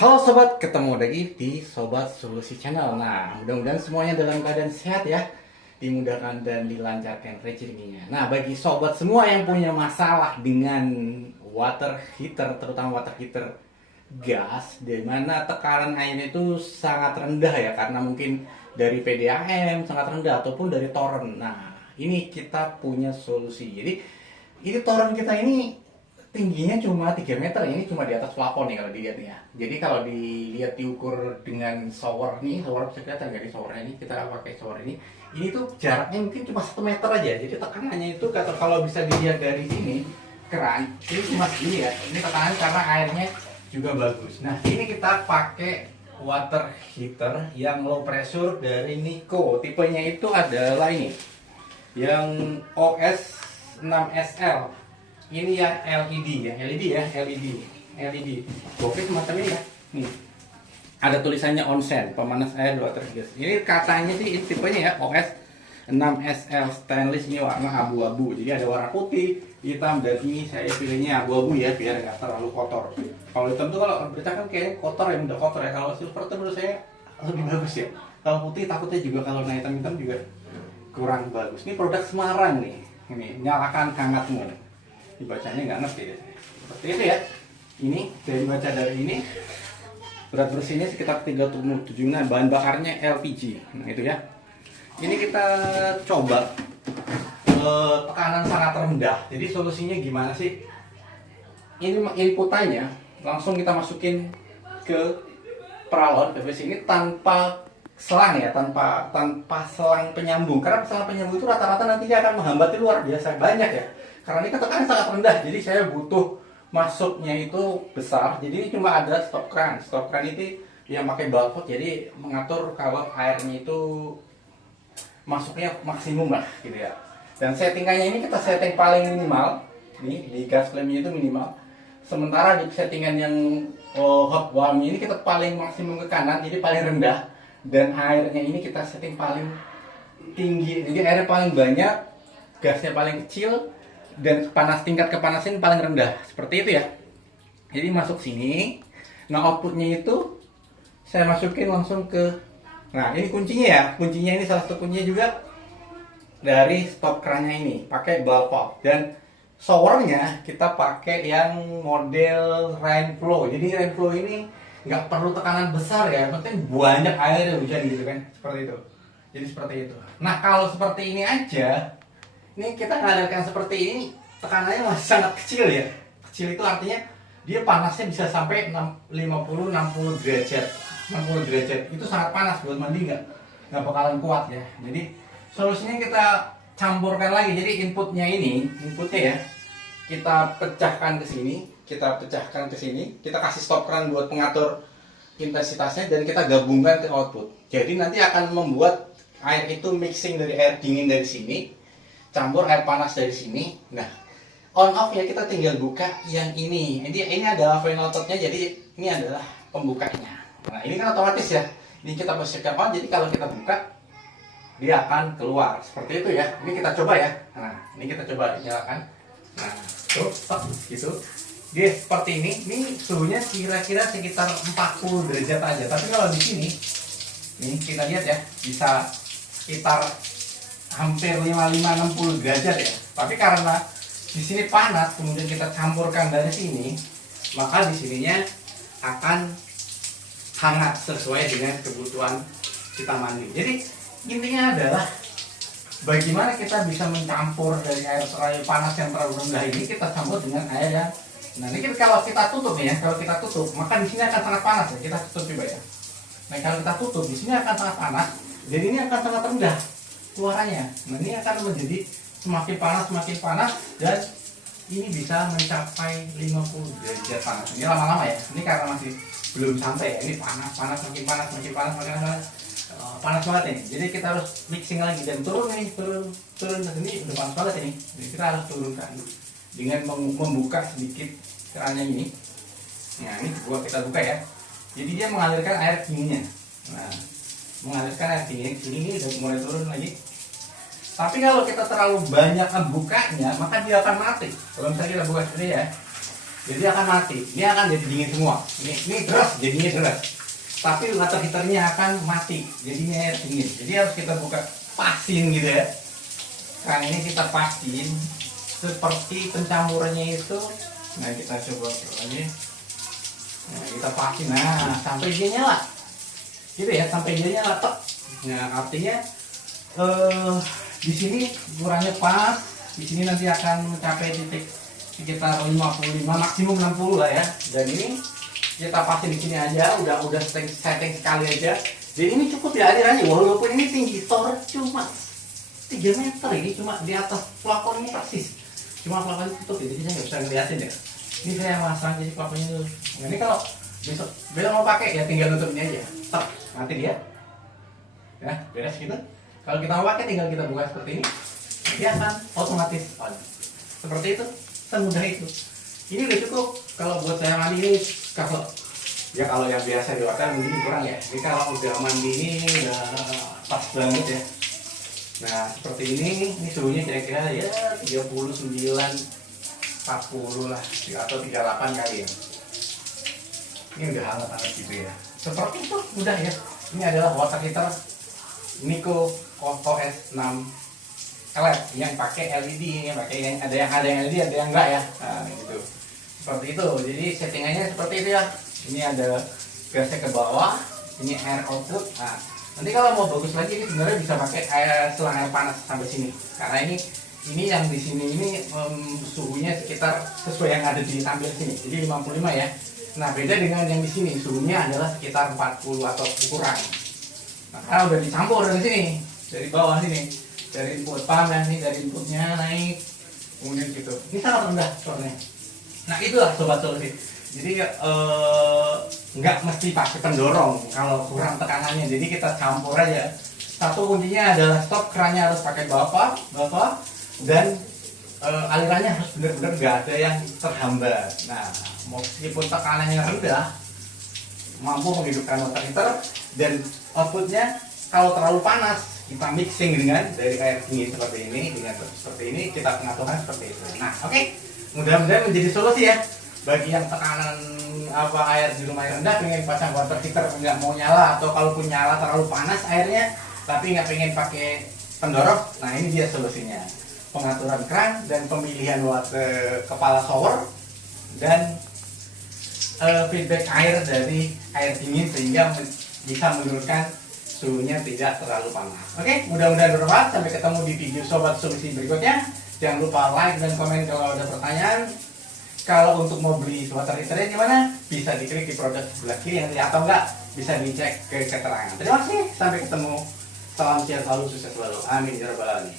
Halo sobat, ketemu lagi di Sobat Solusi Channel. Nah, mudah-mudahan semuanya dalam keadaan sehat ya, dimudahkan dan dilancarkan rezekinya. Nah, bagi sobat semua yang punya masalah dengan water heater, terutama water heater gas, di mana tekanan airnya itu sangat rendah ya, karena mungkin dari PDAM sangat rendah ataupun dari toren. Nah, ini kita punya solusi. Jadi, ini toren kita ini tingginya cuma 3 meter, ini cuma di atas plafon nih kalau dilihat ya. Jadi kalau dilihat diukur dengan shower nih, shower bisa kelihatan nggak di showernya ini, kita pakai shower ini tuh jaraknya mungkin cuma 1 meter aja. Jadi tekanannya itu kalau bisa dilihat dari sini, keran ini cuma segini ya, ini tekanan karena airnya juga bagus. Nah ini kita pakai water heater yang low pressure dari Niko, tipenya itu adalah ini yang OS 6SL. Ini yang LED. Oke, semacam ini ya. Nih. Ada tulisannya onsen, pemanas air water gas. Ini katanya sih ini tipenya ya OS 6SL stainless, ini warna abu-abu. Jadi ada warna putih, hitam, dan ini saya pilihnya abu-abu ya biar nggak terlalu kotor. Kalau hitam tuh kalau berita kan kayaknya kotor ya, udah kotor ya. Kalau silver tuh menurut saya lebih bagus ya. Kalau putih takutnya juga kalau hitam-hitam juga kurang bagus. Ini produk Semarang nih. Ini nyalakan hangatmu. Dibacanya nggak ngerti deh. Seperti itu ya. Ini dari baca dari ini berat bersihnya sekitar 37, nah bahan bakarnya LPG. Nah itu ya. Ini kita coba tekanan sangat rendah. Jadi solusinya gimana sih? Ini inputannya langsung kita masukin ke peralon PVC ini tanpa selang ya, tanpa selang penyambung. Karena selang penyambung itu rata-rata nanti dia akan menghambati luar biasa banyak ya. Karena ini tekanan sangat rendah, jadi saya butuh masuknya itu besar. Jadi cuma ada stop kran. Stop kran itu yang pakai balvot, jadi mengatur kalau airnya itu masuknya maksimum lah gitu ya. Dan settingannya ini kita setting paling minimal. Nih di gas flame-nya itu minimal. Sementara di settingan yang hot warm ini kita paling maksimum ke kanan, jadi paling rendah. Dan airnya ini kita setting paling tinggi, jadi airnya paling banyak, gasnya paling kecil, dan tingkat kepanasan paling rendah. Seperti itu ya. Jadi masuk sini. Nah outputnya itu saya masukin langsung ke, nah ini kuncinya ya. Kuncinya ini salah satu kuncinya juga dari stop krannya ini pakai balvot. Dan showernya kita pakai yang model rain flow. Jadi rain flow ini nggak perlu tekanan besar ya, penting banyak air hujan gitu kan, seperti itu. Jadi seperti itu. Nah kalau seperti ini aja, ini kita ngalirkan seperti ini, tekanannya masih sangat kecil ya. Kecil itu artinya dia panasnya bisa sampai 50-60 derajat. 60 derajat itu sangat panas, buat mandi nggak bakalan kuat ya. Jadi solusinya kita campurkan lagi. Jadi inputnya ya kita pecahkan ke sini, kita kasih stop kran buat pengatur intensitasnya, dan kita gabungkan ke output. Jadi nanti akan membuat air itu mixing dari air dingin dari sini, campur air panas dari sini. Nah, on off ya kita tinggal buka yang ini. Ini adalah final outputnya, jadi ini adalah pembukanya. Nah, ini kan otomatis ya. Ini kita posisikan on, jadi kalau kita buka dia akan keluar. Seperti itu ya. Ini kita coba ya. Nah, ini kita coba nyalakan. Nah, tuh, stop, gitu. Dia seperti ini. Ini suhunya kira-kira sekitar 40 derajat aja. Tapi kalau di sini, nih kita lihat ya, bisa sekitar hampir 55-60 derajat ya. Tapi karena di sini panas, kemudian kita campurkan dari sini, maka di sininya akan hangat sesuai dengan kebutuhan kita mandi. Jadi intinya adalah bagaimana kita bisa mencampur dari air terlalu panas yang terlalu rendah ini, kita campur dengan air yang, nah ini kalau kita tutup nih ya, maka di sini akan sangat panas ya. Kita tutup coba ya. Nah kalau kita tutup di sini akan sangat panas, jadi ini akan sangat rendah keluarannya. Nah ini akan menjadi semakin panas, dan ini bisa mencapai 50 derajat panas. Ini lama-lama ya. Ini karena masih belum sampai ya. Ini makin panas, panas banget ini. Jadi kita harus mixing lagi dan turun. Ini udah panas banget ini. Jadi kita harus turunkan dengan membuka sedikit kerannya ini. Nah ini kita buka ya. Jadi dia mengalirkan air dinginnya. Nah, mengalirkan air dingin ini udah mulai turun lagi. Tapi kalau kita terlalu banyak membukanya, maka dia akan mati. Kalau misalnya kita buka sini ya, jadi akan mati. Ini akan jadi dingin semua. Ini deras, jadinya deras. Tapi water heaternya akan mati, jadinya dingin. Jadi harus kita buka, pasin gitu ya. Keran ini kita pasin seperti pencampurannya itu. Nah kita coba lagi. Nah kita pasin, nah sampai dia nyala. Gitu ya, sampai dia nyala. Tok. Nah artinya di sini ukurannya pas. Di sini nanti akan mencapai titik sekitar 55, maksimum 60 lah ya. Dan ini kita pasin di sini aja, udah setting sekali aja. Jadi ini cukup ya alirannya, walaupun ini tinggi, tor cuma 3 meter, ini cuma di atas plafon ini persis. Cuma plafonnya tutup ya, jadi saya nggak bisa ngeliatin ya. Ini saya masang jadi plafonnya dulu. Nah, ini kalau besok mau pakai ya tinggal tutupnya aja. Stop, mati dia. Ya, beres gitu. Kalau kita mau pakai tinggal kita buka seperti ini, dia akan otomatis on. Seperti itu, semudah itu. Ini udah cukup. Kalau buat saya mandi ini, kalau yang biasa di hotel mungkin kurang ya. Ini kalau udah mandi ini udah pas banget ya. Nah seperti ini suhunya kira-kira ya 39, 40 lah, atau 38 kali ya. Ini udah hangat-hangat gitu ya. Seperti itu, mudah ya. Ini adalah water heater Niko OS 6 LED yang pakai LED, yang pakai yang ada yang LED, ada yang enggak ya. Nah gitu. Seperti itu. Jadi settingannya seperti itu ya. Ini ada gasnya ke bawah, ini air output. Nah, nanti kalau mau bagus lagi ini sebenarnya bisa pakai selang air panas sampai sini. Karena ini yang di sini ini suhunya sekitar sesuai yang ada di tampil sini. Jadi 55 ya. Nah, beda dengan yang di sini, suhunya adalah sekitar 40 atau kurang. Nah, karena udah dicampur dari sini, dari bawah sini, dari input panas nih, dari inputnya naik, kemudian gitu. Ini sangat rendah soalnya. Nah, itulah sobat solusi. Jadi nggak mesti pakai pendorong kalau kurang tekanannya. Jadi kita campur aja. Satu kuncinya adalah stop, kerannya harus pakai bawah, dan alirannya harus benar-benar nggak ada yang terhambat. Nah, meskipun tekanannya rendah, mampu menghidupkan water heater, dan outputnya kalau terlalu panas kita mixing dengan dari air dingin seperti ini dengan seperti ini, kita pengaturan seperti itu. Nah, oke, mudah-mudahan menjadi solusi ya bagi yang tekanan air di rumah yang rendah, pengen pasang water heater nggak mau nyala, atau kalaupun nyala terlalu panas airnya tapi nggak pengen pakai pendorong. Nah ini dia solusinya, pengaturan keran dan pemilihan water kepala shower dan feedback air dari air dingin sehingga bisa menurunkan suhunya tidak terlalu panas. Oke, mudah-mudahan bermanfaat. Sampai ketemu di video sobat solusi berikutnya. Jangan lupa like dan komen kalau ada pertanyaan. Kalau untuk mau beli water heaternya gimana? Bisa diklik di produk sebelah kiri nanti, atau enggak bisa dicek ke keterangan. Terima kasih, sampai ketemu. Salam sehat selalu, sukses selalu. Amin ya rabbal alamin.